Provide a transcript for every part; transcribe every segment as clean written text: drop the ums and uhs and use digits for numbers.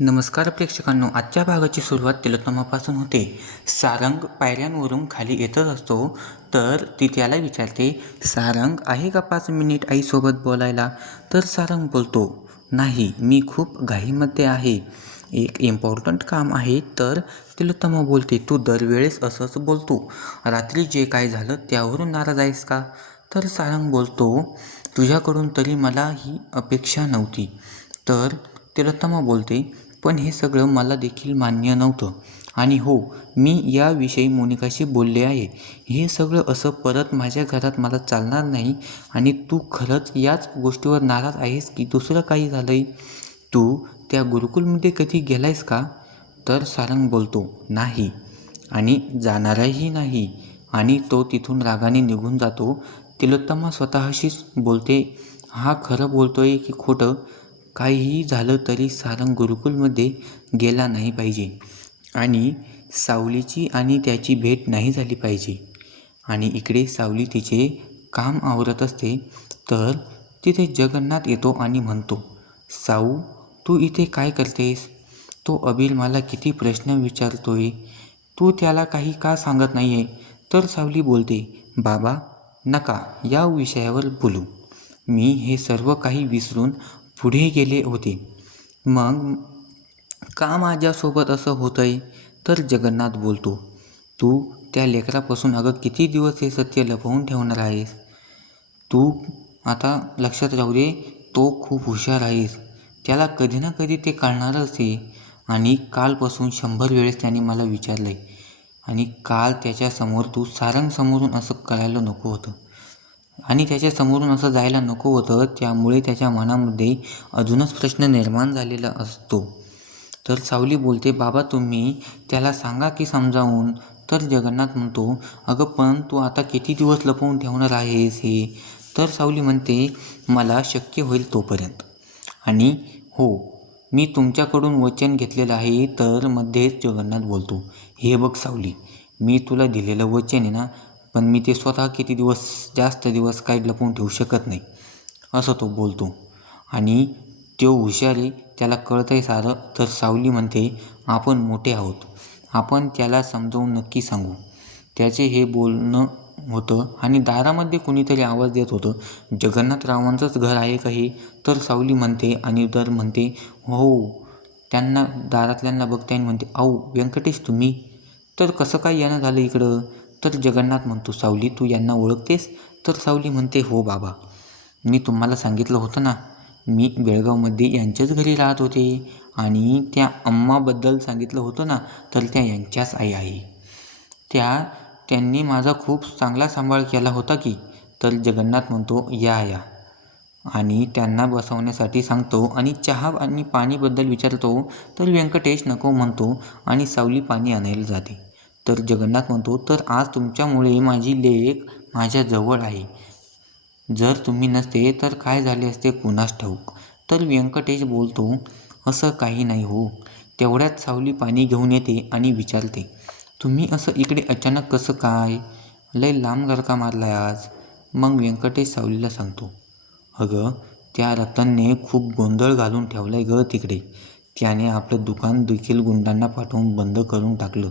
नमस्कार प्रेक्षकांनो, आजच्या भागाची सुरुवात तिलोत्तमापासून होते. सारंग पायऱ्यांवरून खाली येतच असतो तर ती त्याला विचारते, सारंग आहे का 5 मिनिट आईसोबत बोलायला? तर सारंग बोलतो, नाही, मी खूप घाईमध्ये आहे, एक इम्पॉर्टंट काम आहे. तर तिलोत्तमा बोलते, तू दरवेळेस असंच बोलतो, रात्री जे काय झालं त्यावरून नाराज आहेस का? तर सारंग बोलतो, तुझ्याकडून तरी मला ही अपेक्षा नव्हती. तर तिलोत्तमा बोलते, पण हे सगळं मला देखील मान्य नव्हतं आणि हो, मी याविषयी मोनिकाशी बोलले आहे. हे सगळं असं परत माझ्या घरात मला चालणार नाही. आणि तू खरंच याच गोष्टीवर नाराज आहेस की दुसरं काही झालं आहे? तू त्या गुरुकुलमध्ये कधी गेलायस का? तर सारंग बोलतो, नाही आणि जाणारही नाही. आणि तो तिथून रागाने निघून जातो. तिलोत्तमा स्वतःशीच बोलते, हा खरं बोलतोय की खोटं? काहीही झालं तरी सारंग गुरुकुलमध्ये गेला नाही पाहिजे आणि सावलीची आणि त्याची भेट नाही झाली पाहिजे. आणि इकडे सावली तिचे काम आवरत असते तर तिथे जगन्नाथ येतो आणि म्हणतो, साऊ, तू इथे काय करतेस? तो अबिल मला किती प्रश्न विचारतोय, तू त्याला काही का सांगत नाही आहे? तर सावली बोलते, बाबा नका या विषयावर बोलू, मी हे सर्व काही विसरून पुढे गेले होते. मग का माझ्यासोबत असं होतंय? तर जगन्नाथ बोलतो, तू त्या लेकरापासून अगं किती दिवस हे सत्य लपवून ठेवणार आहेस? तू आता लक्षात राहू दे, तो खूप हुशार आहेस, त्याला कधी ना कधी ते कळणारच आहे. आणि कालपासून 100 वेळेस त्याने मला विचारलं आहे आणि काल त्याच्यासमोर तू सारंगसमोरून असं करायला नको होतं आणि त्याच्यासमोरून असं जायला नको होतं. त्यामुळे त्याच्या मनामध्ये अजूनच प्रश्न निर्माण झालेला असतो. तर सावली बोलते, बाबा तुम्ही त्याला सांगा की समजावून. तर जगन्नाथ म्हणतो, अगं पण तू आता किती दिवस लपवून ठेवणार आहेस हे? तर सावली म्हणते, मला शक्य होईल तोपर्यंत. आणि हो, मी तुमच्याकडून वचन घेतलेलं आहे. तर मध्येच जगन्नाथ बोलतो, हे बघ सावली, मी तुला दिलेलं वचन आहे ना, पण मी ते स्वतः किती दिवस, जास्त दिवस काही लपवून ठेवू शकत नाही, असं तो बोलतो. आणि तो हुशार आहे, त्याला कळतं आहे सारं. तर सावली म्हणते, आपण मोठे आहोत, आपण त्याला समजावून नक्की सांगू. त्याचे हे बोलणं होतं आणि दारामध्ये कुणीतरी आवाज देत होतं, जगन्नाथरावांचंच घर आहे का हे? तर सावली म्हणते आणि दर म्हणते, हो. त्यांना दारातल्यांना बघते आणि म्हणते, आऊ व्यंकटेश तुम्ही? तर कसं काय येणं झालं इकडं? तर जगन्नाथ म्हणतो, सावली तू यांना ओळखतेस? तर सावली म्हणते, हो बाबा, मी तुम्हाला सांगितलं होतं ना, मी बेळगावमध्ये यांच्याच घरी राहत होते आणि त्या अम्माबद्दल सांगितलं होतं ना, तर त्या यांच्याच आई आहे. त्यांनी माझा खूप चांगला सांभाळ केला होता की. तर जगन्नाथ म्हणतो, या आणि त्यांना बसवण्यासाठी सांगतो आणि चहा आणि पाणीबद्दल विचारतो. तर व्यंकटेश नको म्हणतो आणि सावली पाणी आणायला जाते. तर जगन्नाथ म्हणतो, तर आज तुमच्यामुळे माझी लेक माझ्याजवळ आहे, जर तुम्ही नसते तर काय झाले असते कुणास ठाऊक. तर व्यंकटेश बोलतो, असं काही नाही हो. तेवढ्यात सावली पाणी घेऊन येते आणि विचारते, तुम्ही असं इकडे अचानक कसं काय? लय लांब गरका मारलाय आज? मग व्यंकटेश सावलीला सांगतो, अगं त्या रतनने खूप गोंधळ घालून ठेवलाय ग तिकडे. त्याने आपलं दुकान देखील गुंडांना पाठवून बंद करून टाकलं.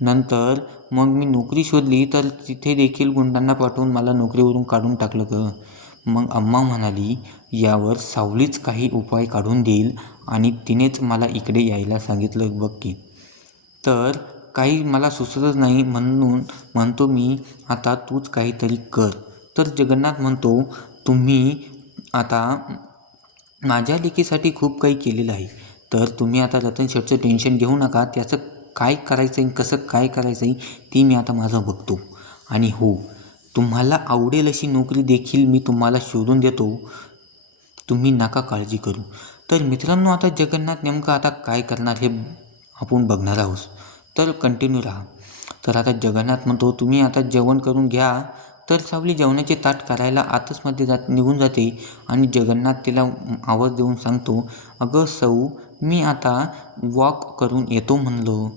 नंतर मग मी नोकरी शोधली तर तिथे देखील गुंडांना पाठवून मला नोकरीवरून काढून टाकलं ग. मग अम्मा म्हणाली, यावर सावलीच काही उपाय काढून देईल आणि तिनेच मला इकडे यायला सांगितलं बघ की. तर काही मला सुचतच नाही, म्हणून म्हणतो मी आता तूच काहीतरी कर. तर जगन्नाथ म्हणतो, तुम्ही आता माझ्या लेकीसाठी खूप काही केलेलं आहे, तर तुम्ही आता रतन शेठचं टेन्शन घेऊ नका. त्याचं काय करायचं आहे, कसं काय करायचं आहे ती मी आता माझं बघतो. आणि हो, तुम्हाला आवडेल अशी नोकरी देखील मी तुम्हाला शोधून देतो, तुम्ही नका काळजी करू. तर मित्रांनो, आता जगन्नाथ नेमकं आता काय करणार हे आपण बघणार आहोत, तर कंटिन्यू राहा. तर आता जगन्नाथ म्हणतो, तुम्ही आता जेवण करून घ्या. तर सावली जेवणाचे ताट करायला आतसमध्ये निघून जाते आणि जगन्नाथ तिला आवाज देऊन सांगतो, अगं सऊ, मी आता वॉक करून येतो म्हणलो.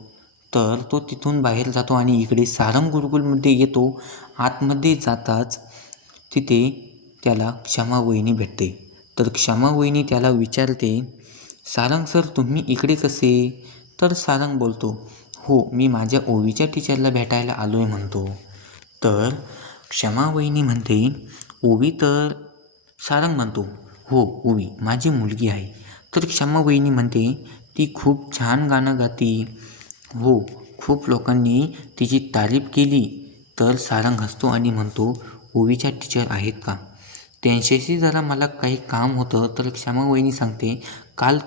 तर तो तिथून बाहेर जातो आणि इकडे सारंग गुरुकुलमध्ये येतो. आतमध्ये जाताच तिथे त्याला क्षमा वहिनी भेटते. तर क्षमा वहिनी त्याला विचारते, सारंग सर तुम्ही इकडे कसे? तर सारंग बोलतो, हो मी माझ्या ओवीच्या टीचरला भेटायला आलो आहे म्हणतो. तर क्षमा वहिनी म्हणते, ओवी तर सारंग म्हणतो, हो ओवी माझी मुलगी आहे. तर क्षमा वहिनी म्हणते, ती खूप छान गाणं गाती. हो खूप लोकांनी तिची तारीफ केली. तर सारंग हसतो आणि म्हणतो, ओवीच्या टीचर आहेत का? त्यांच्याशी जरा मला काही काम होतं. तर क्षमा वहिनी सांगते, काल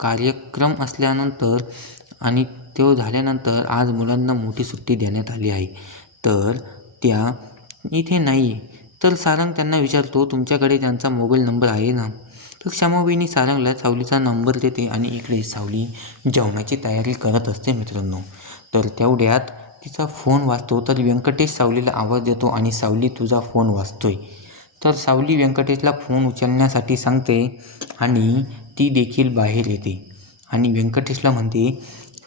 कार्यक्रम असल्यानंतर आणि तो झाल्यानंतर आज मुलांना मोठी सुट्टी देण्यात आली आहे. तर त्या इथे नाही. तर सारंग त्यांना विचारतो, तुमच्याकडे त्यांचा मोबाईल नंबर आहे ना? तर क्षमावहिनी सारंगला सावलीचा नंबर देते आणि इकडे सावली जेवणाची तयारी करत असते मित्रांनो. तर तेवढ्यात तिचा फोन वाजतो. तर व्यंकटेश सावलीला आवाज देतो आणि सावली तुझा फोन वाजतोय. तर सावली व्यंकटेशला फोन उचलण्यासाठी सांगते आणि ती देखील बाहेर येते आणि व्यंकटेशला म्हणते,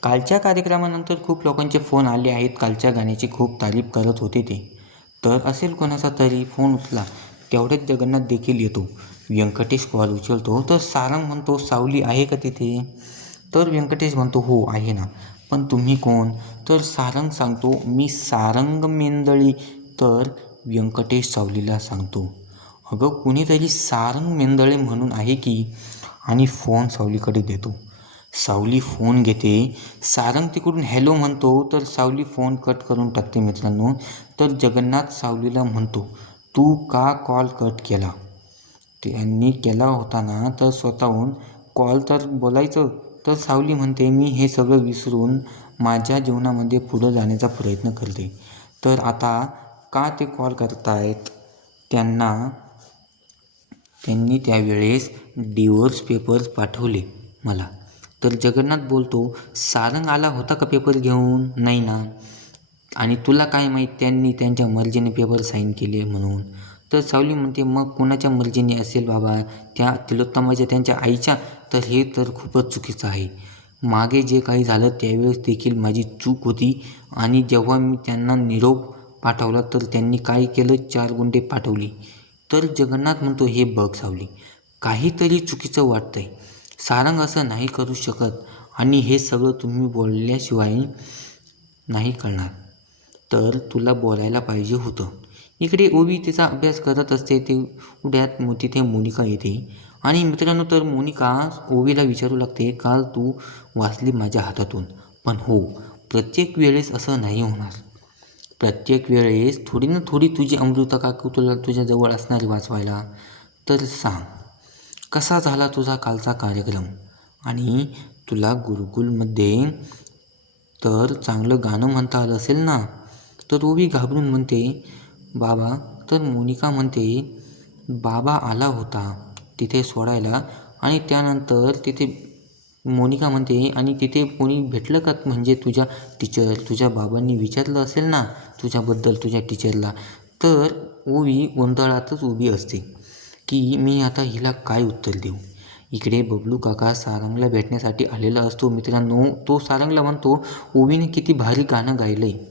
कालच्या कार्यक्रमानंतर खूप लोकांचे फोन आले आहेत. कालच्या गाण्याची खूप तारीफ करत होते ते. तर असेल कोणाचा तरी फोन उचला. तेवढ्यात जगन्नाथ देखील येतो. व्यंकटेश कॉल उचलतो. तर सारंग म्हणतो, सावली आहे का तिथे? तर व्यंकटेश म्हणतो, हो आहे ना, पण तुम्ही कोण? तर सारंग सांगतो, मी सारंग मेंदळी. तर व्यंकटेश सावलीला सांगतो, अगं कुणीतरी सारंग मेंदळे म्हणून आहे की, आणि फोन सावलीकडे देतो. सावली फोन घेते. सारंग तिकडून हॅलो म्हणतो. तर सावली फोन कट करून टाकते मित्रांनो. तर जगन्नाथ सावलीला म्हणतो, तू का कॉल कट केला? त्यांनी केला होता ना, तर स्वतःहून कॉल तर बोलायचं. तर सावली म्हणते, मी हे सगळं विसरून माझ्या जीवनामध्ये पुढं जाण्याचा प्रयत्न करते. तर आता का ते कॉल करतायत? त्यांनी त्यावेळेस डिवोर्स पेपर्स पाठवले मला. तर जगन्नाथ बोलतो, सारंग आला होता का पेपर घेऊन? नाही ना. आणि तुला काय माहीत त्यांनी त्यांच्या मर्जीने पेपर साईन केले म्हणून? तर सावली म्हणते, मग कुणाच्या मर्जीने असेल बाबा? त्या तिलोत्तमाच्या त्यांच्या आईच्या? तर हे तर खूपच चुकीचं आहे. मागे जे काही झालं त्यावेळेस देखील माझी चूक होती. आणि जेव्हा मी त्यांना निरोप पाठवला तर त्यांनी काय केलं, 4 गुंडे पाठवली. तर जगन्नाथ म्हणतो, हे बघ सावली, काहीतरी चुकीचं वाटतंय. सारंग असं नाही करू शकत आणि हे सगळं तुम्ही बोलल्याशिवाय नाही कळणार. तर तुला बोलायला पाहिजे होतं. इकडे ओवी तिचा अभ्यास करत असते. तेवढ्यात तिथे मोनिका येते आणि मित्रांनो, तर मोनिका ओवीला विचारू लागते, काल तू वाचली माझ्या हातातून. पण हो, प्रत्येक वेळेस असं नाही होणार. प्रत्येक वेळेस थोडी ना थोडी तुझी अमृता काकू तुला तुझ्याजवळ असणारी वाचवायला. तर सांग, कसा झाला तुझा कालचा कार्यक्रम? आणि तुला गुरुकुलमध्ये तर चांगलं गाणं म्हणता आलं असेल ना? तर ओवी घाबरून म्हणते, बाबा. तर मोनिका म्हणते, बाबा आला होता तिथे सोडायला. आणि त्यानंतर तिथे मोनिका म्हणते, आणि तिथे कोणी भेटलं का, म्हणजे तुझ्या टीचर? तुझ्या बाबांनी विचारलं असेल ना तुझ्याबद्दल तुझ्या टीचरला? तर ओवी गोंधळातच उभी असते की मी आता हिला काय उत्तर देऊ. इकडे बबलू काका सारंगला भेटण्यासाठी आलेला असतो मित्रांनो. तो सारंगला म्हणतो, ओवीने किती भारी गाणं गायलं आहे.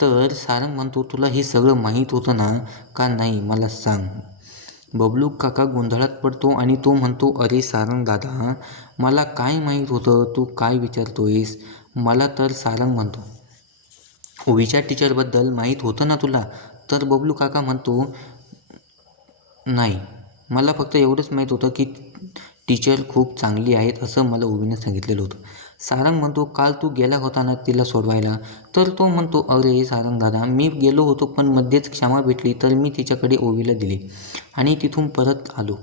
तर सारंग म्हणतो, तुला हे सगळं माहीत होतं ना का नाही मला सांग. बबलू काका गोंधळात पडतो आणि तो म्हणतो, अरे सारंग दादा, मला काय माहीत होतं? तू काय विचारतोयस मला? तर सारंग म्हणतो, ओवीच्या टीचरबद्दल माहीत होतं ना तुला? तर बबलू काका म्हणतो, नाही, मला फक्त एवढंच माहीत होतं की टीचर खूप चांगली आहेत असं मला ओवीने सांगितलेलं होतं. सारंग म्हणतो, काल तू गेला होता ना तिला सोडवायला? तर तो म्हणतो, अरे सारंग दादा, मी गेलो होतो पण मध्येच क्षमा भेटली तर मी तिच्याकडे ओवीला दिली आणि तिथून परत आलो.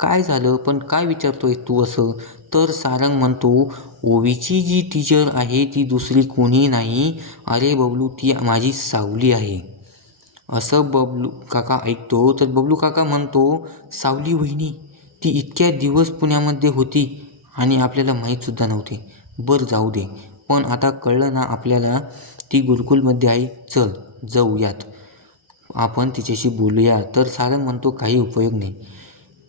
काय झालं? पण काय विचारतोय तू असं? तर सारंग म्हणतो, ओवीची जी टीचर आहे ती दुसरी कोणी नाही, अरे बबलू, ती माझी सावली आहे. असं बबलू काका ऐकतो. तर बबलू काका म्हणतो, सावली वहिनी, ती इतक्या दिवस पुण्यामध्ये होती आणि आपल्याला माहीतसुद्धा नव्हते. बरं जाऊ दे, पण आता कळलं ना आपल्याला ती गुरुकुलमध्ये आहे. चल जाऊयात, आपण तिच्याशी बोलूया. तर सारंग म्हणतो, काही उपयोग नाही,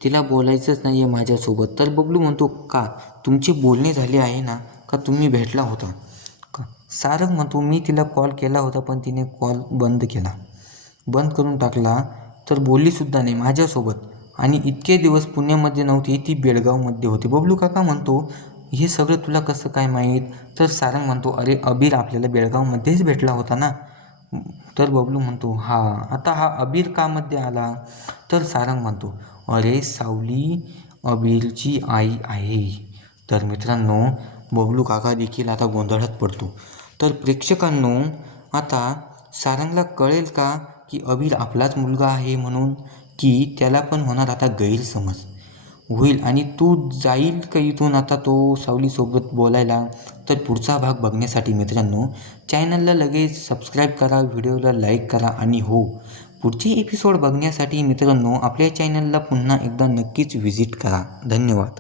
तिला बोलायचंच नाही आहे माझ्यासोबत. तर बबलू म्हणतो, का तुमचे बोलणे झाले आहे ना, का तुम्ही भेटला होता का? सारंग म्हणतो, मी तिला कॉल केला होता पण तिने कॉल बंद करून टाकला. तर बोललीसुद्धा नाही माझ्यासोबत. आणि इतके दिवस पुण्यामध्ये नव्हती, ती बेळगावमध्ये होती. बबलू काका म्हणतो, हे सगळं तुला कसं काय माहीत? तर सारंग म्हणतो, अरे अबीर आपल्याला बेळगावमध्येच भेटला होता ना. तर बबलू म्हणतो, आता हा अबीर का मध्ये आला? तर सारंग म्हणतो, अरे सावली अबीरची आई आहे. तर मित्रांनो, बबलू काका देखील आता गोंधळात पडतो. तर प्रेक्षकांनो, आता सारंगला कळेल का की अबीर आपलाच मुलगा आहे म्हणून, की त्याला पण होणार आता गैरसमज होईल आणि तो जाईल का इथून आता तो सावलीसोबत बोलायला? तर पुढचा भाग बघण्यासाठी मित्रांनो, चॅनलला लगेच सबस्क्राईब करा, व्हिडिओला लाईक करा आणि हो, पुढचे एपिसोड बघण्यासाठी मित्रांनो आपल्या चॅनलला पुन्हा एकदा नक्कीच व्हिजिट करा. धन्यवाद.